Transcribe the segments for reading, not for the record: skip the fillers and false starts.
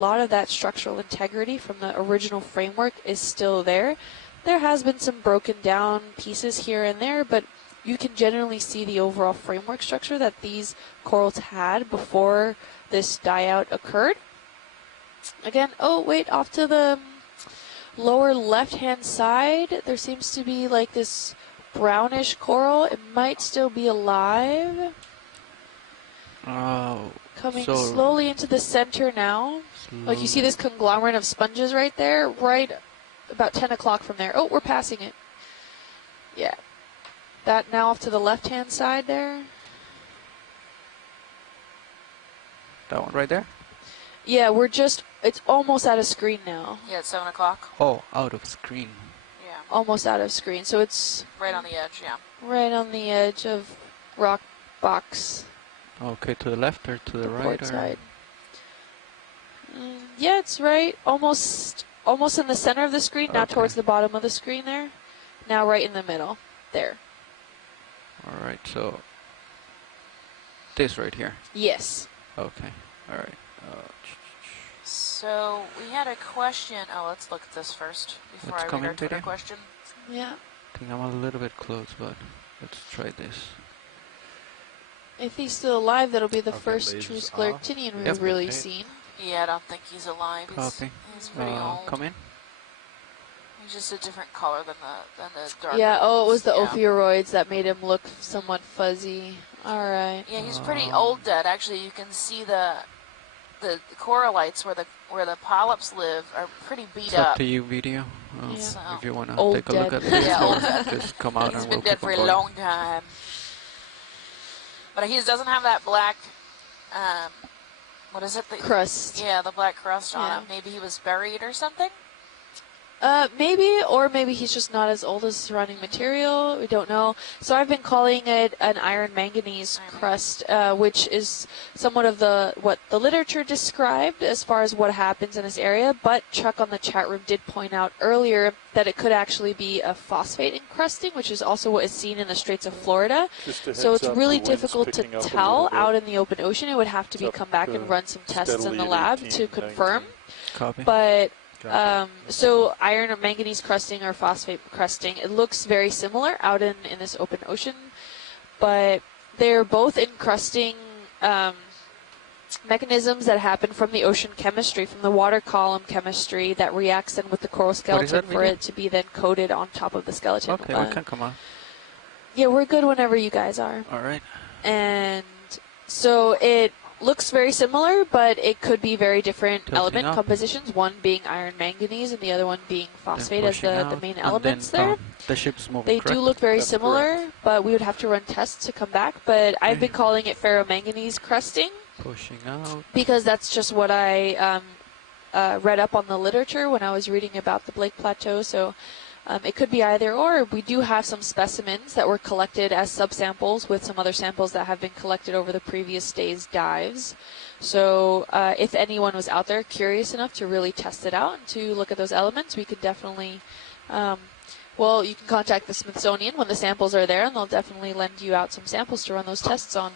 A lot of that structural integrity from the original framework is still there. There has been some broken down pieces here and there, but you can generally see the overall framework structure that these corals had before this die out occurred. Again, oh wait, off to the lower left hand side, there seems to be like this brownish coral. It might still be alive. Oh. Coming slowly into the center now. Like you see this conglomerate of sponges right there, right about 10 o'clock from there. Oh, we're passing it. Yeah. That now off to the left-hand side there. That one right there? Yeah, it's almost out of screen now. Yeah, it's 7 o'clock. Oh, out of screen. Yeah. Almost out of screen, so it's... Right on the edge, yeah. Right on the edge of rock box. Okay, to the left or to the right? Side. Yeah, it's right. Almost in the center of the screen, now towards the bottom of the screen there. Now right in the middle. There. Alright, so this right here. Yes. Okay, alright. So we had a question. Oh, let's look at this first before I read our Twitter question. Yeah. I think I'm a little bit close, but let's try this. If he's still alive, that'll be the first true scleractinian we've really seen. Yeah, I don't think he's alive. He's pretty old. Come in. He's just a different color than the dark. Yeah, oh, it was the ophiuroids that made him look somewhat fuzzy. Alright. Yeah, he's pretty old dead. Actually, you can see the corallites where the polyps live are pretty beat it's up. Up to you, video. So if you want to take a dead. look at this, yeah, old dead. just come out He's and been we'll dead keep for on a going. long time. But he doesn't have that black, what is it? Crust. Yeah, the black crust on him. Maybe he was buried or something? Maybe, or maybe he's just not as old as surrounding material. We don't know. So I've been calling it an iron manganese crust, which is somewhat of what the literature described as far as what happens in this area. But Chuck on the chat room did point out earlier that it could actually be a phosphate encrusting, which is also what is seen in the Straits of Florida. So it's really difficult to tell out in the open ocean. It would have to be come back and run some tests in the lab to confirm. Copy. But so iron or manganese crusting or phosphate crusting, it looks very similar out in this open ocean, but they're both encrusting mechanisms that happen from the ocean chemistry, from the water column chemistry that reacts then with the coral skeleton for it to be then coated on top of the skeleton. Okay, we can come on. Yeah, we're good whenever you guys are. All right. And so it looks very similar, but it could be very different element compositions, one being iron manganese and the other one being phosphate as the main elements there. The ship's moving, they do look very similar, but we would have to run tests to come back. But I've been calling it ferromanganese crusting. Pushing out. Because that's just what I read up on the literature when I was reading about the Blake Plateau. So it could be either or. We do have some specimens that were collected as subsamples with some other samples that have been collected over the previous day's dives. So if anyone was out there curious enough to really test it out and to look at those elements, we could definitely, well, you can contact the Smithsonian when the samples are there, and they'll definitely lend you out some samples to run those tests on.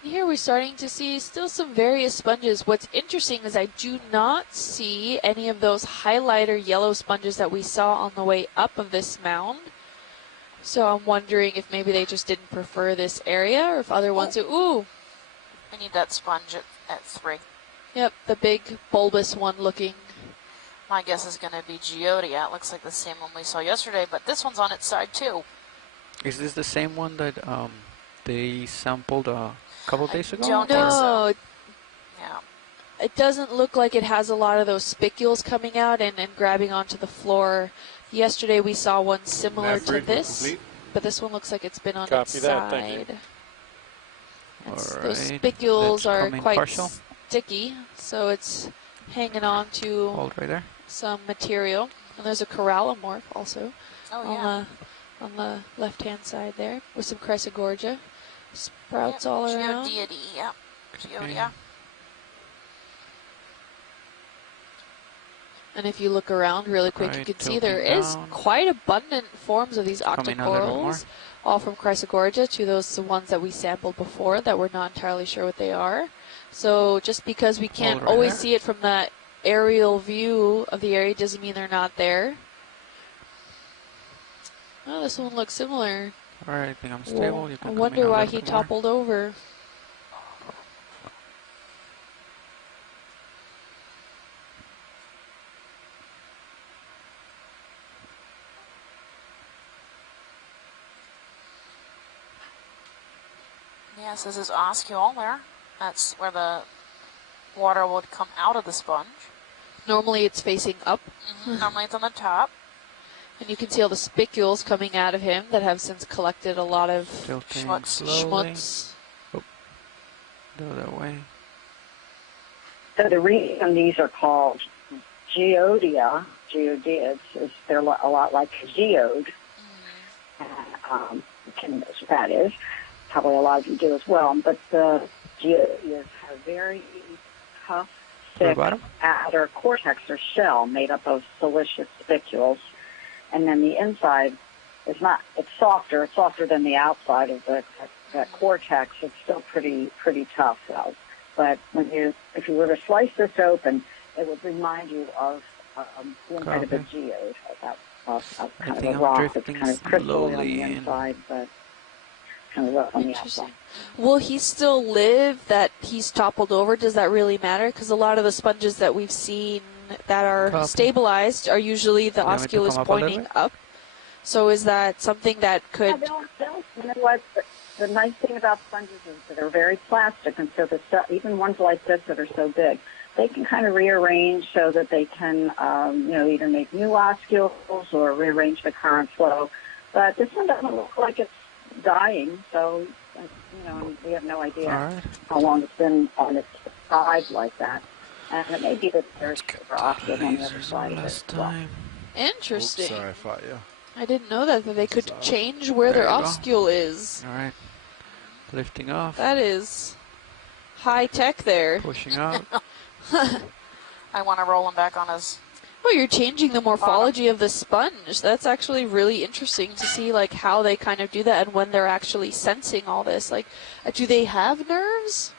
Here we're starting to see still some various sponges. What's interesting is I do not see any of those highlighter yellow sponges that we saw on the way up of this mound. So I'm wondering if maybe they just didn't prefer this area, or if other ones ooh. We need that sponge at 3. Yep, the big bulbous one looking. My guess is going to be Geodia. It looks like the same one we saw yesterday, but this one's on its side too. Is this the same one that they sampled couple days ago? Don't think so. Yeah. It doesn't look like it has a lot of those spicules coming out and grabbing onto the floor. Yesterday we saw one similar to this, but this one looks like it's been on its side. Those spicules are quite sticky, so it's hanging on to some material. And there's a corallomorph also on the left-hand side there with some chrysogorgia. Sprouts all around. Geodia, yeah. Geodia. And if you look around really quick, you Right, can see there tilting is down. quite abundant forms of these Coming a little more. octocorals, all from Chrysogorgia to those ones that we sampled before that we're not entirely sure what they are. So just because we can't right always there. see it from that aerial view of the area doesn't mean they're not there. Oh, this one looks similar. All right, I think I'm stable. Well, You I can come in wonder a why little he bit more. toppled over. Yes, this is oscule there. That's where the water would come out of the sponge. Normally it's facing up, Normally it's on the top. and you can see all the spicules coming out of him that have since collected a lot of Tilting Schmutz. slowly. schmutz. Go that way. So the reason these are called geodids is they're a lot like a geode. That is. Probably a lot of you do as well. But the geodids have very tough, thick bottom? outer cortex or shell made up of siliceous spicules. And then the inside is not, it's softer than the outside of that cortex. It's still pretty tough though. But if you were to slice this open, it would remind you of the inside of a geode, of kind of a rock that's kind of crystalline on the inside, but kind of rough on the outside. Interesting. Will he still live that he's toppled over? Does that really matter? Because a lot of the sponges that we've seen that are Copy. stabilized are usually the You want me to oscule is come up a little pointing bit? up. So is that something that Yeah, could... you know what? The nice thing about sponges is that they're very plastic, and so even ones like this that are so big, they can kind of rearrange so that they can, either make new oscules or rearrange the current flow. But this one doesn't look like it's dying, so we have no idea All right. how long it's been on its side like that. And it may be that there's oscule on the other side of it Last as well. time. Interesting. Oops, sorry, I fought you. I didn't know that they could change where There their you go. oscule is. All right. Lifting off. That is high tech there. Pushing up. I want to roll him back on his... Oh, you're changing the morphology of the sponge. That's actually really interesting to see, like, how they kind of do that and when they're actually sensing all this. Like, do they have nerves?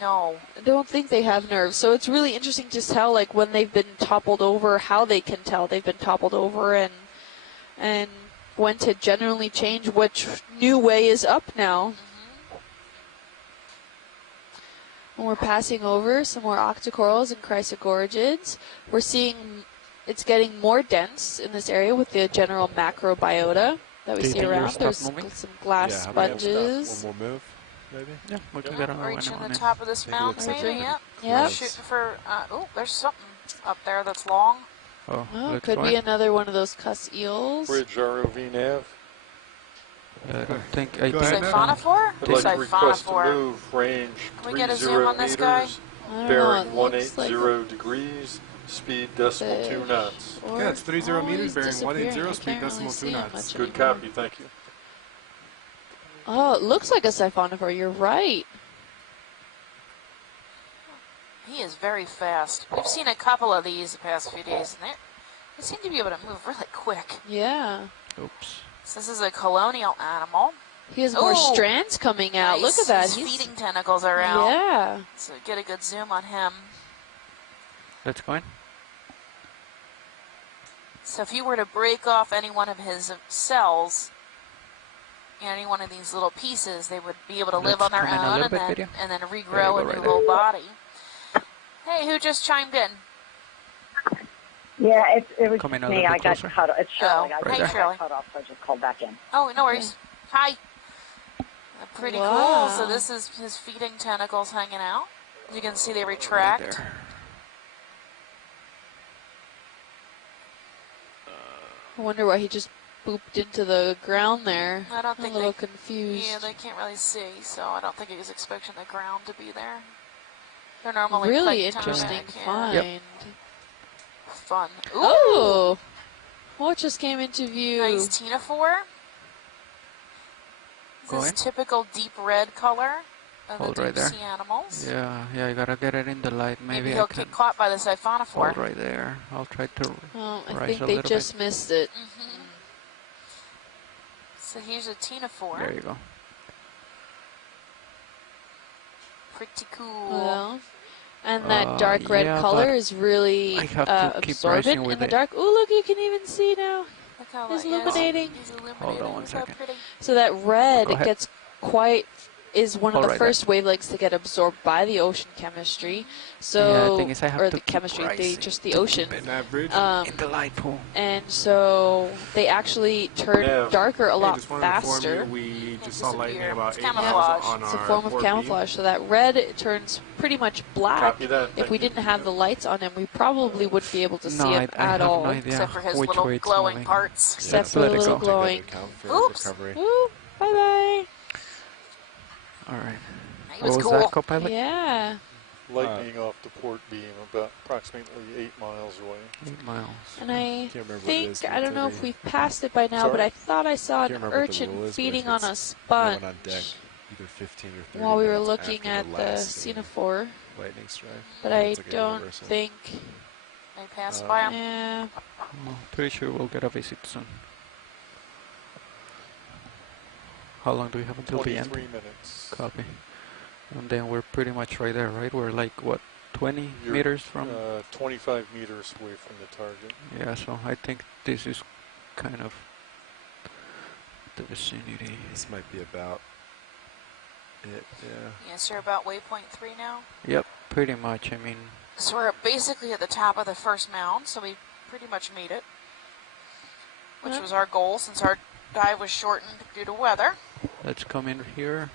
No. I don't think they have nerves. So it's really interesting to tell, like, when they've been toppled over, how they can tell they've been toppled over and when to generally change which new way is up now. When we're passing over some more octocorals and chrysogorgids, we're seeing it's getting more dense in this area with the general macrobiota that we Do you see think you'll around. stop There's moving? some glass how about sponges. one more move, maybe? Yeah, we can get on Reaching one the in. top of this Take a mound, look at maybe? it. Yep. Yep. Shooting for... there's something up there that's long. Oh, Oh, looks could be like. another one of those cuss eels. Bridge ROV nav. I don't think. Go ahead, Matt. Siphonophore? I'd like to request a Siphonophore. move, range Can we get a 30 zoom on this guy? meters, I don't know, bearing it looks like 180 degrees, speed decimal 2 knots. Yeah, it's 30 Oh, meters, he's bearing disappearing. 180, I speed can't decimal really 2 see him knots. much Good anymore. copy, thank you. Oh, it looks like a siphonophore. You're right. He is very fast. We've seen a couple of these the past few days, and they seem to be able to move really quick. Yeah. Oops. So this is a colonial animal. He has more Ooh. strands coming out. Look at Nice. that. His feeding tentacles are out. Yeah. So get a good zoom on him. Let's go in. So if you were to break off any one of his cells, any one of these little pieces, they would be able to live Let's on their come in a own little and bit, then, video. and then There regrow you go, a right new there. little body. Hey, who just chimed in? Yeah, it was Come in a me. little I bit got closer. cut off. It's Shirley. Oh, I hey, got Shirley. cut off, so I just called back in. Oh, no worries. Hi. Pretty cool. Wow. So this is his feeding tentacles hanging out. You can see they retract. Right there. I wonder why he just booped into the ground there. I don't I'm think a little they... confused. Yeah, they can't really see, so I don't think he was expecting the ground to be there. They're normally Really tectonic, interesting yeah. find. Yep. Fun. Ooh, Oh! What just came into view? nice ctenophore. Go This in. typical deep red color. Hold the right deep there. sea animals. Yeah, yeah, you gotta get it in the light. Maybe Maybe I he'll can get caught by the siphonophore. hold right there. I'll try to Well, I rise think a they little just missed it. So here's a bit. ctenophore. There you go. Pretty cool. Well, and that dark red yeah, color but is really I have to keep absorbent rising in with the it. dark. Oh, look, you can even see now. Look how It's light- yeah, illuminating. He's illuminating. Hold on one Look how second. pretty. So that red, Go it ahead. gets quite, is one of Hold the right there. first wavelengths to get absorbed by the ocean chemistry. Yeah, So, the thing is I have or to the keep chemistry, rising just the to ocean. keep it Average. in the light pool. And so they actually turn Yeah. darker a Hey, lot just wanted to inform you, faster. we Can just saw lightning disappear. about It's 8 miles camouflage. on It's a our form of port beam. camouflage. So that red it turns pretty much black. Copy that. If Thank we you. didn't have the lights on him, we probably wouldn't be able to No, see him I at have all. no idea Except for his which little way it's glowing moving. parts. Except Just for the let it little go. glowing. Oops. Recovery. Woo! Bye bye. All right. He What was was cool. that, co-pilot? Yeah. Lightning off the port beam, about approximately 8 miles away. 8 miles. And I Can't remember what it think, is, I don't know if utility. we've passed it by now, but Sorry? I thought I saw Can't an remember what the rule urchin is, but feeding if on it's a no sponge one on deck, either 15 or 30 while we were minutes looking after at the last, ctenophore, lightning strike. but I think I it's like a don't universal. think, They passed by him. yeah. Well, pretty sure we'll get a visit soon. How long do we have until the end? 23 minutes. Copy. And then we're pretty much right there, right? We're like, what, 20 You're, meters from... 25 meters away from the target. Yeah, so I think this is kind of the vicinity. This might be about it, yeah. Yes, we're about waypoint 3 now. Yep, pretty much. I mean, So we're basically at the top of the first mound, so we pretty much made it. Which Yeah. was our goal since our dive was shortened due to weather. let's come in here.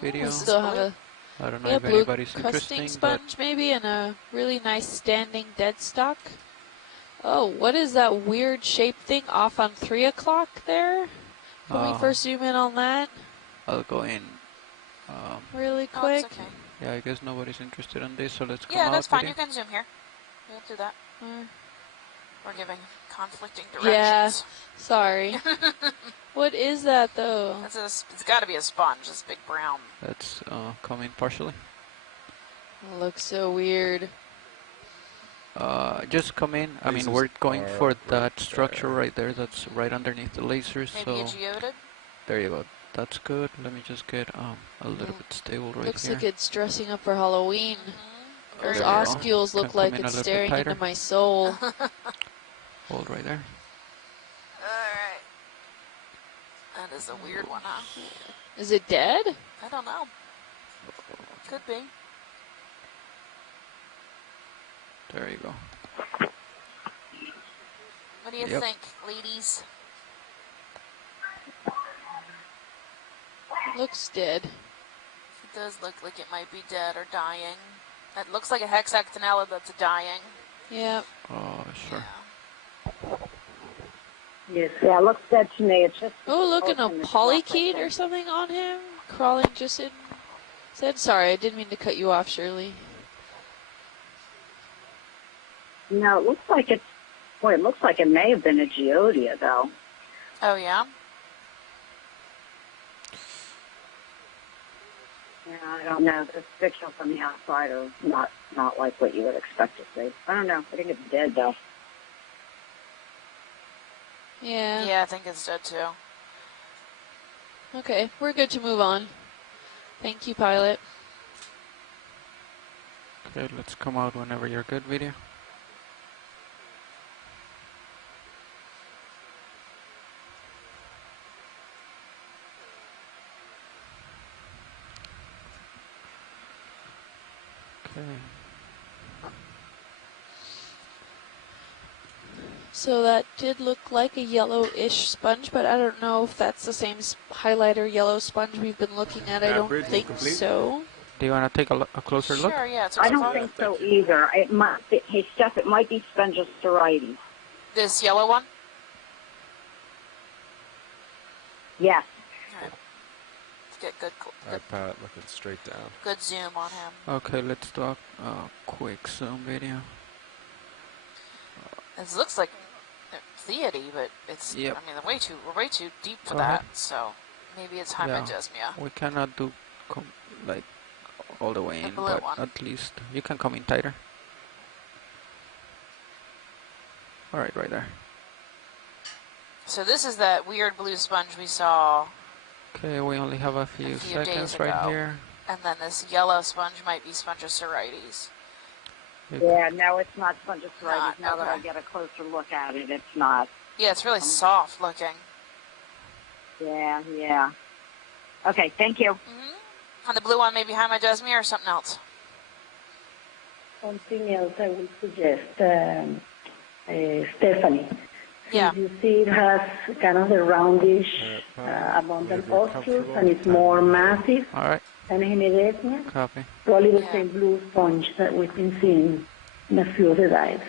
Video. We still have a I don't know yeah, if blue anybody's crusting interesting, but sponge maybe, and a really nice standing dead stock. Oh, what is that weird shaped thing off on 3 o'clock there? Can we first zoom in on that I'll go in. really Oh, quick? it's okay. Yeah, I guess nobody's interested in this, so let's come Yeah, out. that's fine. video. You can zoom here. We'll do that. Uh, We're giving conflicting Yeah. directions. Sorry. What is that though? It's got to be a sponge. This big brown. Let's come in partially. It looks so weird. Just come in. I mean, Lasers we're going are for right that structure there. right there. That's right underneath the lasers. Maybe a So geodid. there you go. That's good. Let me just get a little bit stable right Looks here. like it's dressing up for Halloween. Those There we go. oscules look Can like come in a it's little bit staring into tighter. my soul. Hold right there. Alright. That is a weird one, huh? Is it dead? I don't know. Could be. There you go. What do you Yep. think, ladies? Looks dead. It does look like it might be dead or dying. It looks like a hexactinella that's dying. Yeah. Oh, sure. Yes. Yeah, it looks dead to me. It's just. Oh, look, and a ocean is rough, I polychaete or think. something on him, crawling just in. Said sorry, I didn't mean to cut you off, Shirley. No, it looks like it's. Boy, it looks like it may have been a geodia, though. Oh, yeah? Yeah, I don't know. The picture from the outside are not like what you would expect to see. I don't know. I think it's dead, though. Yeah. Yeah, I think it's dead too. Okay, we're good to move on. Thank you, pilot. Okay, let's come out whenever you're good, video. Okay. So that did look like a yellowish sponge, but I don't know if that's the same highlighter yellow sponge we've been looking at. I don't Average, think complete. so. Do you want to take a closer look? Sure, yeah. It's I don't fine. think so either. It might be, hey, Steph, it might be Spongiostarides. This yellow one? Yes. Alright. Let's get good, Alright, Pat, looking straight down. good zoom on him. Okay, let's do a quick zoom video. This looks like Theody, but it's, Yep. I mean, we're way too deep for Go that, ahead. so maybe it's Yeah. hypodysmia. We cannot do like all the way in, blue but one. at least you can come in tighter. All right, right there. So this is that weird blue sponge we saw, Okay, we only have a few few days seconds right ago. here. and then this yellow sponge might be Spongiosauриdes. Yeah, no, it's not Spongiosauриdes. Not, Now that I okay. get a closer look at it, it's not. Yeah, it's really soft looking. Yeah, yeah. Okay, thank you. And the blue one maybe Hymajesmia or something else. Something else I would suggest, Stephanie. Yeah. You see it has kind of the roundish, abundant ostrus, and it's more massive All right, than Hymajesmia. copy. Probably the Yeah. same blue sponge that we've been seeing in a few of the dives.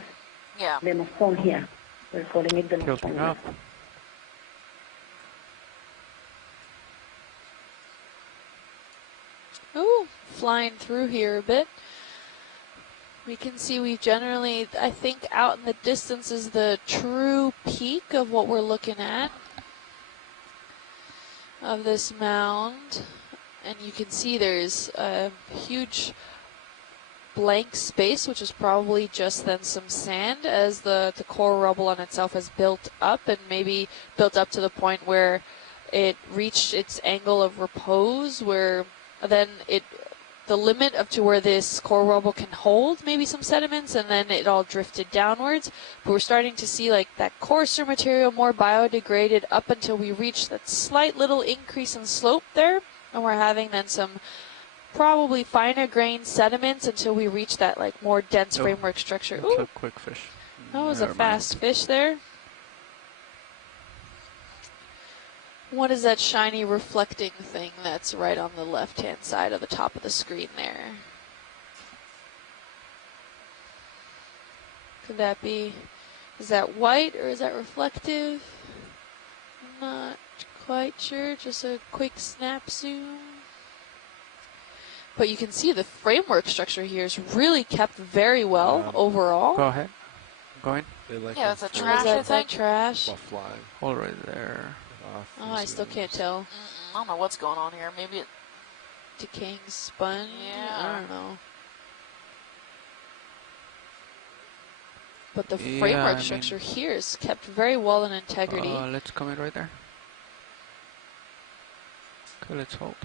Yeah. The moston here. We're calling it the Tilting moston. up. Ooh, flying through here a bit. We can see we've generally, I think out in the distance is the true peak of what we're looking at of this mound. And you can see there's a huge blank space, which is probably just then some sand as the core rubble on itself has built up and maybe built up to the point where it reached its angle of repose, where then the limit up to where this core rubble can hold maybe some sediments, and then it all drifted downwards. But we're starting to see like that coarser material more biodegraded up until we reach that slight little increase in slope there, and we're having then some probably finer grained sediments until we reach that like more dense Oh, framework structure. That's Ooh, a quick fish. that was Never a mind. fast fish there. What is that shiny reflecting thing that's right on the left-hand side of the top of the screen there? Could that be, is that white or is that reflective? I'm not quite sure, just a quick snap zoom. But you can see the framework structure here is really kept very well overall. Go ahead. Going. They like Yeah, them it's a furry trash, I Is that think. trash? while flying All right there. off Oh, I these still can't zones. tell. I don't know what's going on here. Maybe it, Decaying sponge? Yeah. I don't know. But the Yeah, framework I mean- structure here is kept very well in integrity. Let's come in right there. Okay, let's hold.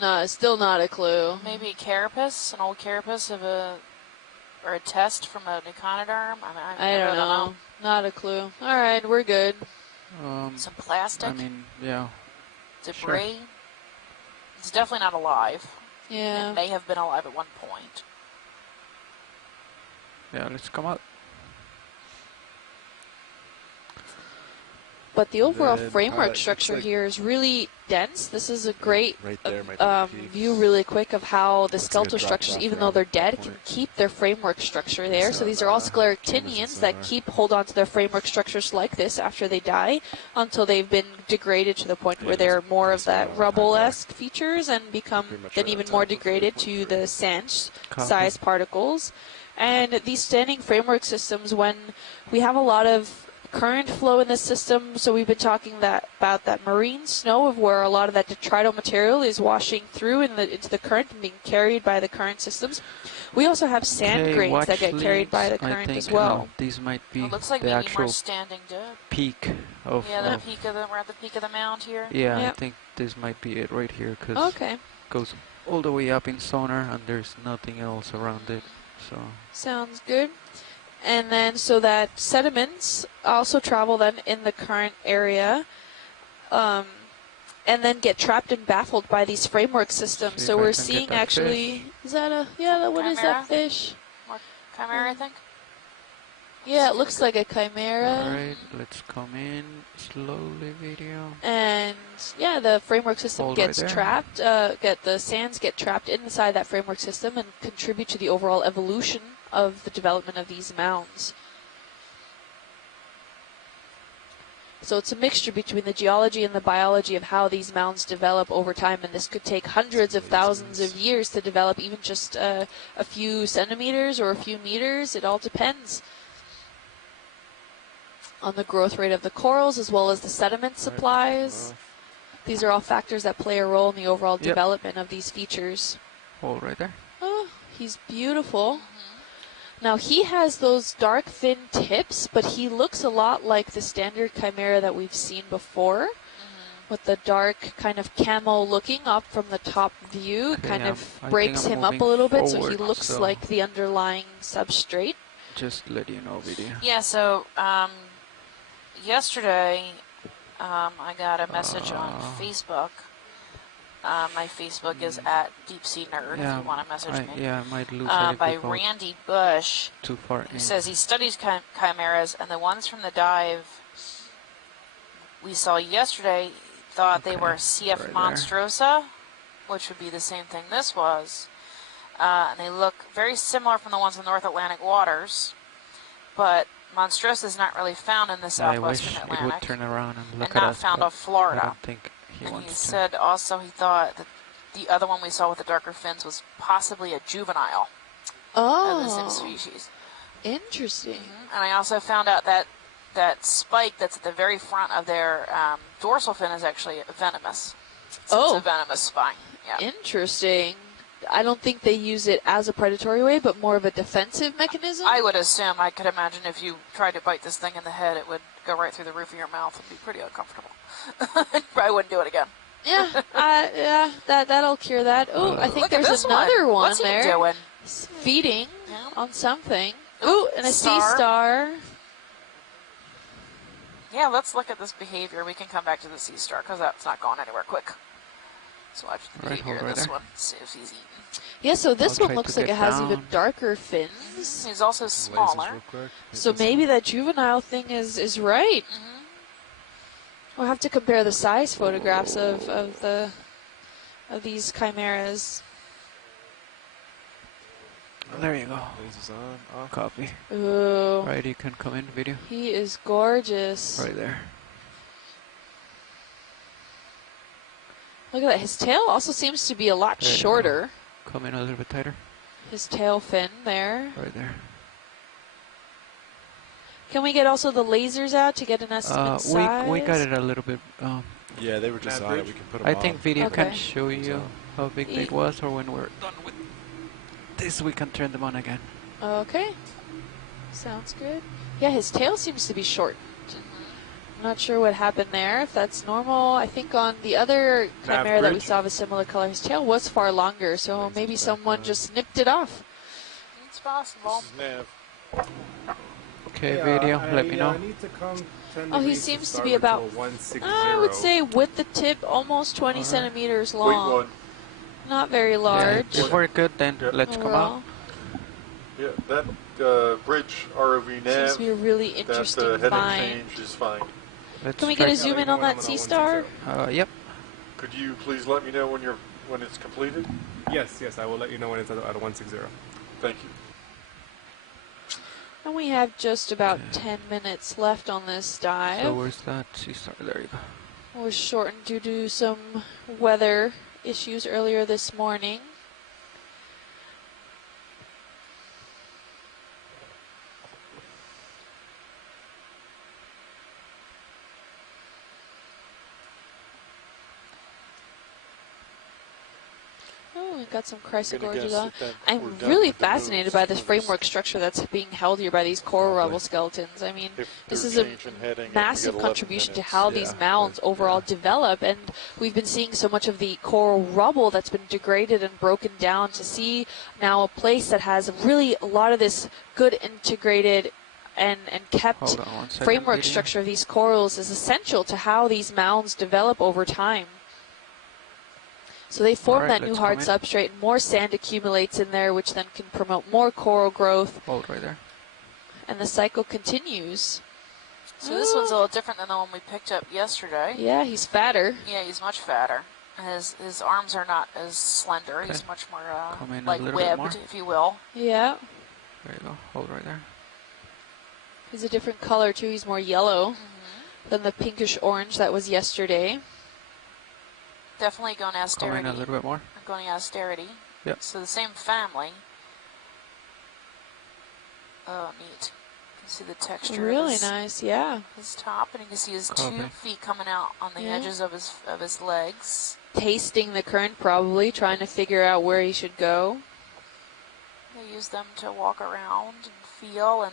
No, still not a clue. maybe carapace, an old carapace of or a test from a echinoderm. I don't know. Not a clue. All right, we're good. Some plastic, I mean, yeah. debris. It's definitely not alive. Yeah. It may have been alive at one point. Yeah, let's come out. But the overall Then, framework looks structure like- here is really dense. This is a great Right there might be the peak. view really quick of how the It's gonna skeletal drop structures, off even around though they're that dead, point. can keep their framework structure there. So So, these are all cameras scleractinians and that sonar. hold on to their framework structures like this after they die until they've been degraded to the point where Yeah, they're there's more of basically that all the time rubble-esque features and become Pretty much then right on even top more of degraded to 3.3. the sand Copy. size particles. And these standing framework systems, when we have a lot of current flow in this system, so we've been talking about that marine snow of where a lot of that detrital material is washing through into the current and being carried by the current systems. We also have sand Okay, grains that watch get carried by the leads. I current think, as well. these might be It looks like the maybe actual more standing dead. peak of. Yeah, the of- peak of we're at the peak of the mound here. yeah, I Yep. think this might be it right here because Okay, it goes all the way up in sonar and there's nothing else around it. So sounds good. And then so that sediments also travel then in the current area, and then get trapped and baffled by these framework systems. See So if I we're can get seeing that actually, is that a, what is Chimera? that fish? More chimera, I think. Yeah, it looks like a chimera. alright, let's come in slowly video. And yeah, the framework system Hold right gets there. trapped, the sands get trapped inside that framework system and contribute to the overall evolution of the development of these mounds. So it's a mixture between the geology and the biology of how these mounds develop over time, and this could take hundreds of thousands of years to develop, even just a few centimeters or a few meters. It all depends on the growth rate of the corals as well as the sediment supplies. These are all factors that play a role in the overall Yep. development of these features. Hold right there. Oh, he's beautiful. Now he has those dark fin tips, but he looks a lot like the standard chimera that we've seen before, with the dark kind of camo looking up from the top view, Okay, kind I of think breaks I'm him up a moving little bit, so he forward, looks so- like the underlying substrate. Just let you know, video. Yeah, so yesterday I got a message on Facebook. My Facebook is at Deep Sea Nerd if you want to message me. Yeah, I might lose it By if we go Randy Bush. too far He in. says he studies chimeras, and the ones from the dive we saw yesterday thought they Okay, were CF right there. monstrosa, which would be the same thing this was. And they look very similar from the ones in North Atlantic waters, but monstrosa is not really found in the I southwestern wish it Atlantic would turn around and look and at not us, found but off I Florida. don't think he And he wants to. said also he thought that the other one we saw with the darker fins was possibly a juvenile of the same Oh, species. interesting. And I also found out that that spike that's at the very front of their dorsal fin is actually venomous. It's a venomous spine. Yeah. Interesting. I don't think they use it as a predatory way, but more of a defensive mechanism. I would assume, I could imagine if you tried to bite this thing in the head, it would go right through the roof of your mouth and be pretty uncomfortable. Probably wouldn't do it again. Yeah, yeah, that'll cure that. Oh, I think Look at there's this another one What's there. he doing? He's feeding Yeah. on something. Ooh, and a sea Star. star. Yeah, let's look at this behavior. We can come back to the sea star because that's not going anywhere quick. So watch the Right, behavior of hold right this there. one. See if he's eating. Yeah, so this I'll one try looks to like it get has even down. darker fins. He's also Lasers smaller. real quick. So maybe that juvenile thing is right. We'll have to compare the size photographs of these chimeras. There you go. Lasers on, off. Copy. Ooh, Right, you can come in video. he is gorgeous. Right there. Look at that. His tail also seems to be a lot There you go. shorter. Come in a little bit tighter. His tail fin there. Right there. Can we get also the lasers out to get an estimate size? We got it a little bit. Yeah, they were just on it. We can put them I on. think video Okay. can show you how big it was, or when we're done with this, we can turn them on again. Okay. Sounds good. Yeah, his tail seems to be shortened. I'm not sure what happened there, if that's normal. I think on the other chimera that we bridge. saw of a similar color, his tail was far longer, so maybe someone just nipped it off. It's possible. This is Nav. Okay, video, let me know. Need to come 10 Oh, he degrees to seems to start be with about, a 160. I would say with the tip, almost 20 centimeters long. Wait one. Not very Yeah, large. if we're good, then Yep. let's come overall. out. Yeah, that bridge ROV Seems nav, to be a really that interesting heading find. change is fine. Let's Can we try- get a zoom in on that sea star? Yep. Could you please let me know when it's completed? Yes, I will let you know when it's at 160. Thank you. And we have just about 10 minutes left on this dive. So where's that sea star? There you go. It was shortened due to some weather issues earlier this morning. Oh, we got some Gonna guess chrysogorges on. that we're I'm done really with the fascinated moves by this for framework structure that's being held here by these coral Lovely. rubble skeletons. I mean, If this they're is a changing heading and we massive get 11 contribution to minutes. how these Yeah, mounds overall yeah. develop, and we've been seeing so much of the coral rubble that's been degraded and broken down to see now a place that has really a lot of this good integrated and kept Hold on 1 second. framework video. structure of these corals is essential to how these mounds develop over time. So they form Alright, that new let's hard come in. substrate, and more sand accumulates in there, which then can promote more coral growth, Hold right there. and the cycle continues. So this one's a little different than the one we picked up yesterday. Yeah, he's fatter. Yeah, he's much fatter. His arms are not as slender. Okay. He's much more Come in a like little bit webbed, more. if you will. Yeah. There you go. Hold right there. He's a different color too. He's more yellow than the pinkish orange that was yesterday. Definitely Come in gonasterity. a little bit more. Gonasterity. Yep. So the same family. Oh, neat. You can See the texture. Really of nice, yeah. his top, and you can see his Copy. 2 feet coming out on the edges of his legs. Tasting the current, probably trying to figure out where he should go. They use them to walk around and feel and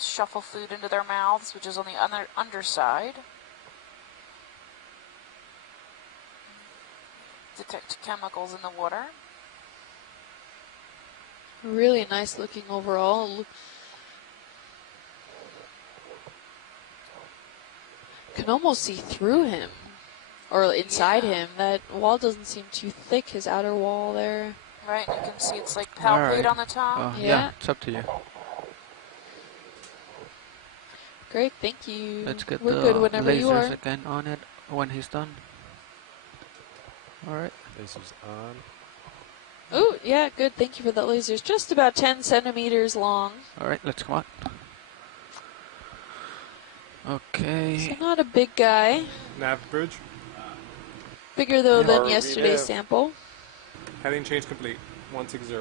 shuffle food into their mouths, which is on the underside. Detect chemicals in the water. Really nice looking overall. Can almost see through him, or inside him. That wall doesn't seem too thick, his outer wall there. Right, you can see it's like palpate on the top. Yeah. It's up to you. Great, thank you. Let's get We're the good whenever lasers you are. again on it when he's done. Alright. Lasers on. Oh, yeah, good. Thank you for the lasers. Just about 10 centimeters long. Alright, let's come on. Okay. So not a big guy. Nav bridge. Bigger, though, than ROV yesterday's nav. sample. Heading change complete. 160.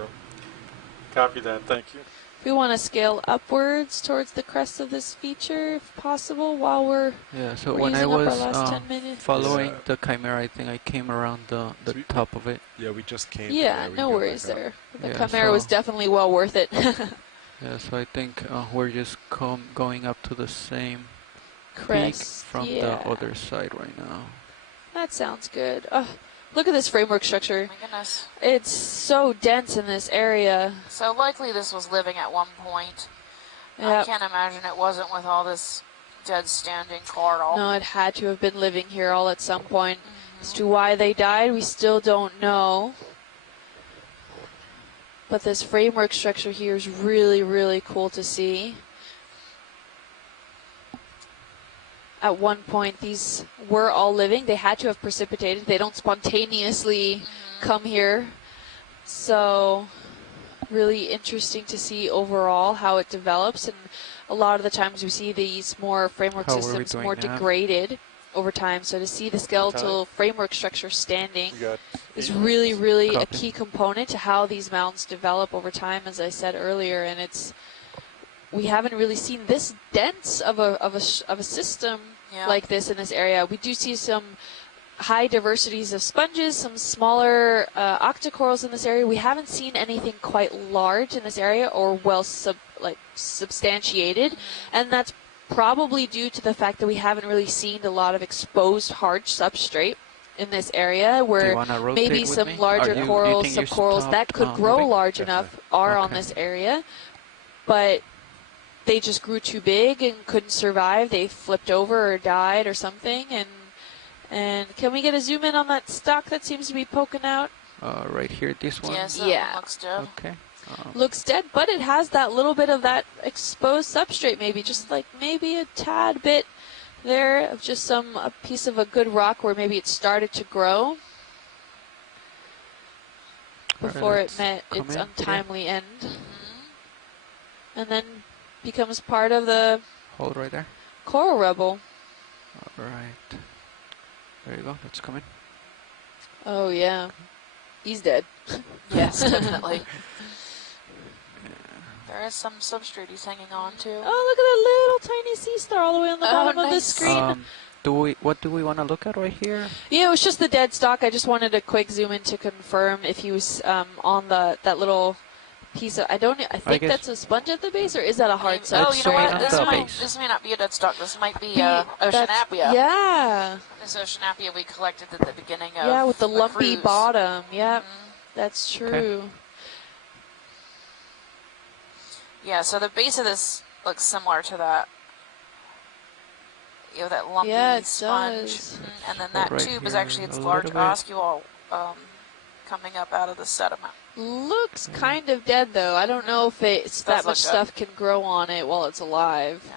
Copy that, thank you. If we want to scale upwards towards the crest of this feature, if possible, while we're Yeah, so We're when I using up our was last 10 minutes. following Yeah. the Chimera, I think I came around the Sweet. top of it. Yeah, we just came. Yeah, there. We no can go worries back up. there. The Yeah, Chimera was so- definitely well worth it. Yeah, so I think we're just going up to the same Crest, peak from yeah. the other side right now. That sounds good. Look at this framework structure. My goodness. It's so dense in this area. So likely this was living at one point. I Yep. can't imagine it wasn't with all this dead standing coral. No, it had to have been living here all at some point. As to why they died, we still don't know. But this framework structure here is really, really cool to see. At one point, these were all living. They had to have precipitated. They don't spontaneously come here. So, really interesting to see overall how it develops. And a lot of the times we see these more framework How are we systems doing more now? degraded over time. So to see the skeletal framework structure standing We got is 8 really, really a Copy. key component to how these mounds develop over time, as I said earlier. And we haven't really seen this dense of a system like this in this area. We do see some high diversities of sponges, some smaller octocorals in this area. We haven't seen anything quite large in this area or well substantiated, and that's probably due to the fact that we haven't really seen a lot of exposed hard substrate in this area, where wanna rotate maybe with some me? larger Are you- corals, you think subcorals you're that could stopped, grow moving? large Definitely. enough are on Okay. this area, but they just grew too big and couldn't survive. They flipped over or died or something. And can we get a zoom in on that stalk that seems to be poking out? Right here, this one. Yes, that Yeah. one looks dead. Okay. Looks dead, but it has that little bit of that exposed substrate, maybe just like maybe a tad bit there of just a piece of a good rock where maybe it started to grow before it let's met come its in. untimely end, and then becomes part of the Hold right there. coral rubble. Alright. There you go. Let's come in. Oh yeah, he's dead. Yes, definitely. There is some substrate he's hanging on to. Oh, look at that little tiny sea star all the way on the bottom of the nice. screen. What do we want to look at right here? Yeah, it was just the dead stock. I just wanted a quick zoom in to confirm if he was on that little piece of. I think guess- that's a sponge at the base, or is that a hard Oh, substrate? you know what? at This the might, base. this may not be a dead stock. This might be That's- Oceanapia. Yeah, This Oceanapia we collected at the beginning of yeah, with the lumpy cruise. bottom. Yep, that's true. Yeah, so the base of this looks similar to that. You know, that lumpy Yeah, it sponge. does. And then that Right tube is here actually its a large little bit. oscule coming up out of the sediment. Looks kind of dead though. I don't know if that look much good. stuff can grow on it while it's alive. Yeah.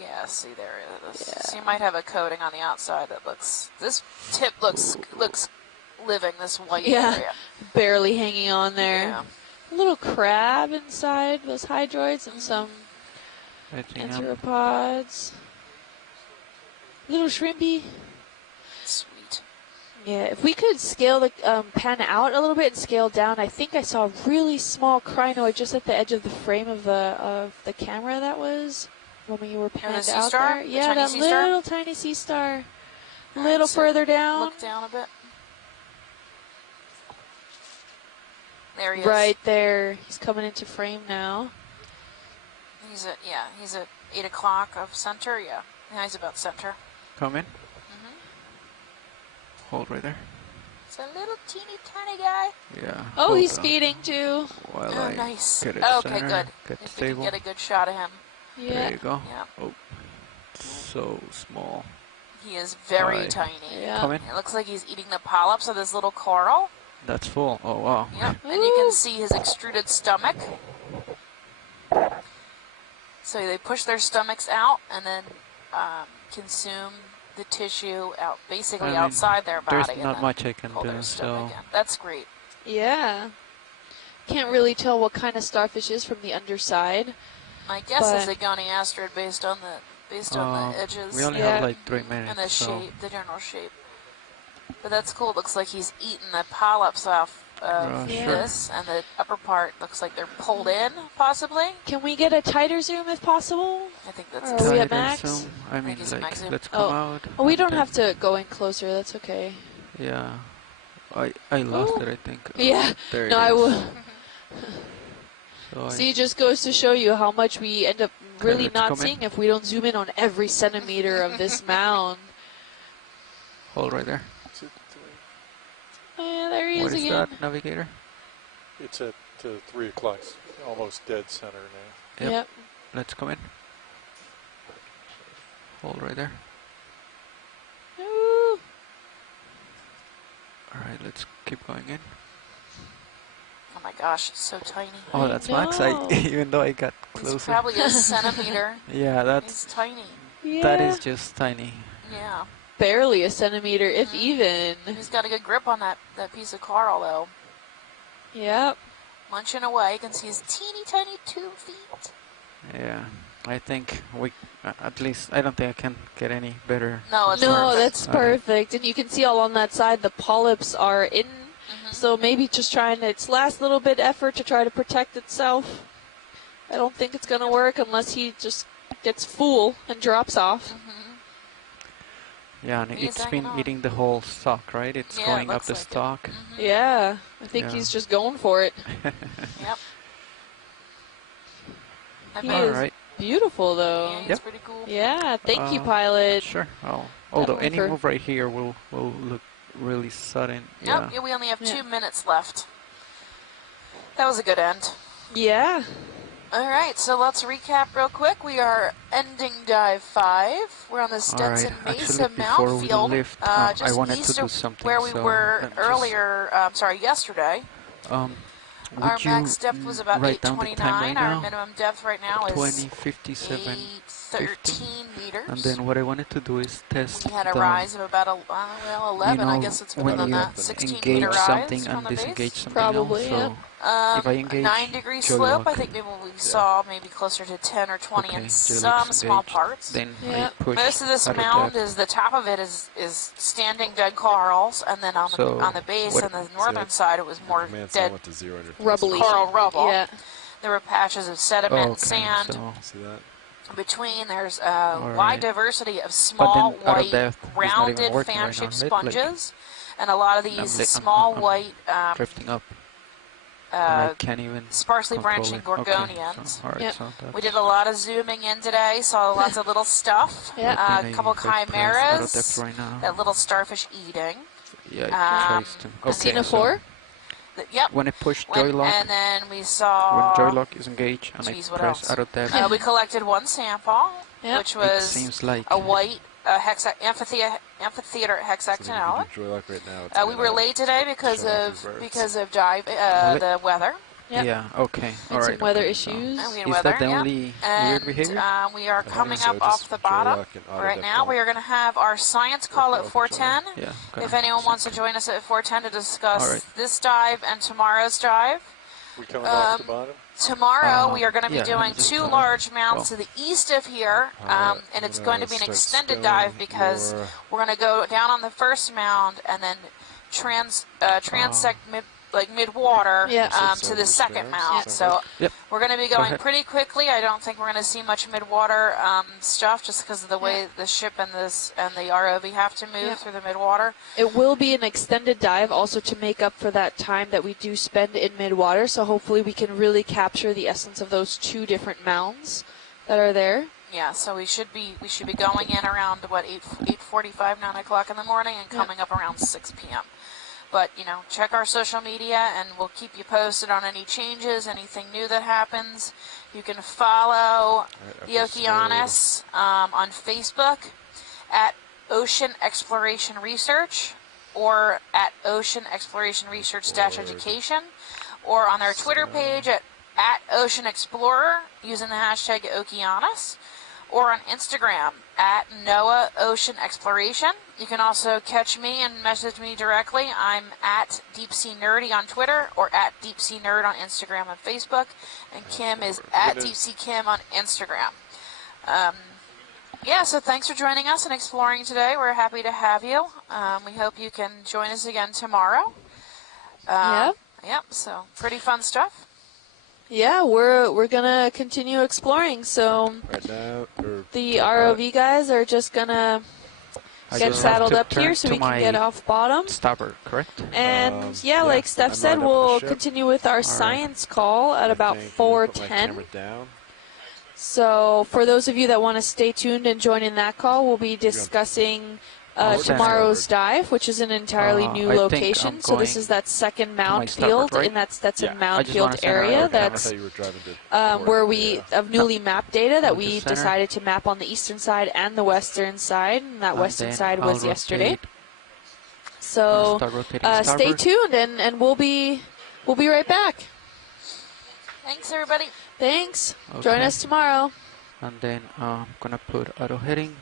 Yeah, see there it is. Yeah. So you might have a coating on the outside that looks. This tip looks living. This white Yeah. area. Barely hanging on there. Yeah. A little crab inside those hydroids and some I think anthropods. Little shrimpy. Sweet. Yeah, if we could scale the pan out a little bit and scale down, I think I saw a really small crinoid just at the edge of the frame of the camera. That was when you were panned sea out star? there. The Yeah, tiny that sea star? little tiny sea star. A All little right, so further down. Look down a bit. There he is. Right there. He's coming into frame now. He's at 8 o'clock of center. Yeah, he's about center. Come in. Hold right there. It's a little teeny tiny guy. Yeah. Oh, hold he's on feeding too. While Oh, I nice. Get it Okay, center, good. Get If we can stable. get a good shot of him. Yeah. There you go. Yeah. Oh, so small. He is very Hi. tiny. Yeah. Come in. It looks like he's eating the polyps of this little coral. That's full. Oh wow. Yep. And you can see his extruded stomach. So they push their stomachs out and then consume the tissue out, basically I mean, outside their body. There's and not then much I can pull do. their So stomach in. That's great. Yeah. Can't really tell what kind of starfish is from the underside. My guess is But- a goniasterid based on the edges. we only Yeah. have like 3 minutes. and the so shape, the general shape. But that's cool. It looks like he's eaten the polyps off of Yeah. this, and the upper part looks like they're pulled in, possibly. Can we get a tighter zoom if possible? I think that's Are we at tighter max? zoom. I mean, he's at like, max zoom. let's come out. Oh, we and don't then- have to go in closer. That's okay. Yeah. I lost Ooh. it, I think. Yeah. There No, it I is. will. So See, it just goes to show you how much we end up really let's not come in. seeing if we don't zoom in on every centimeter of this mound. hold right there. Oh, yeah, there he What is is again. that, navigator? It's at 3 o'clock, almost dead center now. Yep. Yep. Let's come in. Hold right there. Ooh. All right, let's keep going in. Oh my gosh, it's so tiny. Oh, that's max. I know. even though I got He's closer. probably a centimeter. Yeah, that's He's tiny. Yeah. that is just tiny. Yeah. barely a centimeter, if even. He's got a good grip on that piece of coral, though. Yep. Munching away. You can see his teeny tiny 2 feet. Yeah, I think we at least I don't think I can get any better. No, it's No, perfect. that's perfect. And you can see all on that side the polyps are in. So maybe just trying its last little bit effort to try to protect itself. I don't think it's going to work unless he just gets full and drops off. Yeah, and He's it's hanging been on. eating the whole stalk, right? It's Yeah, it going up looks the like it. stalk. Yeah, I think Yeah. he's just going for it. Yep. I He bet. is Alright. beautiful, though. Yeah, he's Yep. pretty cool. Yeah, thank you, Uh, pilot. Sure. Although any for- move right here will look really sudden. Yeah. Yep, yeah, we only have Yeah. 2 minutes left. That was a good end. Yeah. All right, so let's recap real quick. We are ending dive 5. We're on the Stetson Alright, Mesa actually, before we Mound lift, just I wanted to east do of something, where we so were let me just- earlier. Yesterday. Our Would you max depth was about write down the time 829. right Our now? minimum depth right now is 20:57, 813 meters. and then what I wanted to do is test we had a the, rise of about 11. I guess it's when been on you that 16 engage meter rise something from and the disengage base. something Probably, else. So if I engage 9-degree joy slope, I lock, think maybe we saw maybe closer to 10 or 20 okay, in joy some lock's small engaged, parts. then Yeah. I push Most of this out mound depth. is the top of it is standing dead corals, and then on So the base what- on the northern side it was more Command dead went to 0 under Rubbly. coral rubble. Yeah. There were patches of sediment and Okay, sand so, See that? between. There's a Alright. wide diversity of but small then out of white depth, it's not even rounded working fan-shaped right now, right? Like, sponges, and a lot of these I'm small white drifting up, and I can't even sparsely control branching it. Okay, gorgonians. so, alright, Yep. so that's We did a lot of zooming in today, saw lots of little stuff. Yeah. then A couple if I press out of depth chimeras, right now. that little starfish eating. Yeah, it um, tries to. the Okay, so Xenophore? Yep. when I push joy lock, And then we when saw. joy lock is engaged and Geez, I what press else? out of depth, We collected one sample, Yep. which it was seems like a white amphitheater So then you hexactinella. can do joy lock right now. It's We gonna were late today because shut off of your birds. the weather. Yep. Yeah, okay, Had alright. some weather okay, issues. And we had Is weather, that the yeah. only weird And behavior? we are coming so up just off the joy bottom. lock and auto Right depth now, down. we are going to have our science call at 4:10. Yeah. If anyone wants to join us at 4:10 to discuss Alright. this dive and tomorrow's dive, we coming off the bottom? Tomorrow we are going to be yeah, doing just, 2 large mounds to the east of here, and it's going to be an extended dive because we're going to go down on the first mound and then transect mid-water to the second mound. So we're going to be going pretty quickly. I don't think we're going to see much mid-water stuff just because of the way the ship and the ROV have to move through the mid-water. It will be an extended dive also to make up for that time that we do spend in mid-water. So hopefully we can really capture the essence of those 2 different mounds that are there. Yeah, so we should be going in around 8:45, 9 o'clock in the morning, and coming up around 6 p.m. But, you know, check our social media, and we'll keep you posted on any changes, anything new that happens. You can follow the Okeanos on Facebook at Ocean Exploration Research or at Ocean Exploration Research-Education, or on their Twitter page at Ocean Explorer using the hashtag Okeanos, or on Instagram at NOAA Ocean Exploration. You can also catch me and message me directly. I'm at Deep Sea Nerdy on Twitter or at Deep Sea Nerd on Instagram and Facebook. And Kim is at Deep Sea Kim on Instagram. So thanks for joining us and exploring today. We're happy to have you. We hope you can join us again tomorrow. So pretty fun stuff. Yeah, we're gonna continue exploring. So Right now, the ROV guys are just gonna get saddled up here so we can get off bottom. Starboard, correct? And like Steph said, we'll continue with our science call at about 4:10. So for those of you that want to stay tuned and join in that call, we'll be discussing tomorrow's dive, which is an entirely new location. So this is that second mound field in that Stetson mound field area that's where we have newly mapped data that we decided to map on the eastern side and the western side, and that western side was yesterday. So stay tuned, and we'll be right back. Thanks, everybody. Thanks. Join us tomorrow. And then I'm gonna put auto heading.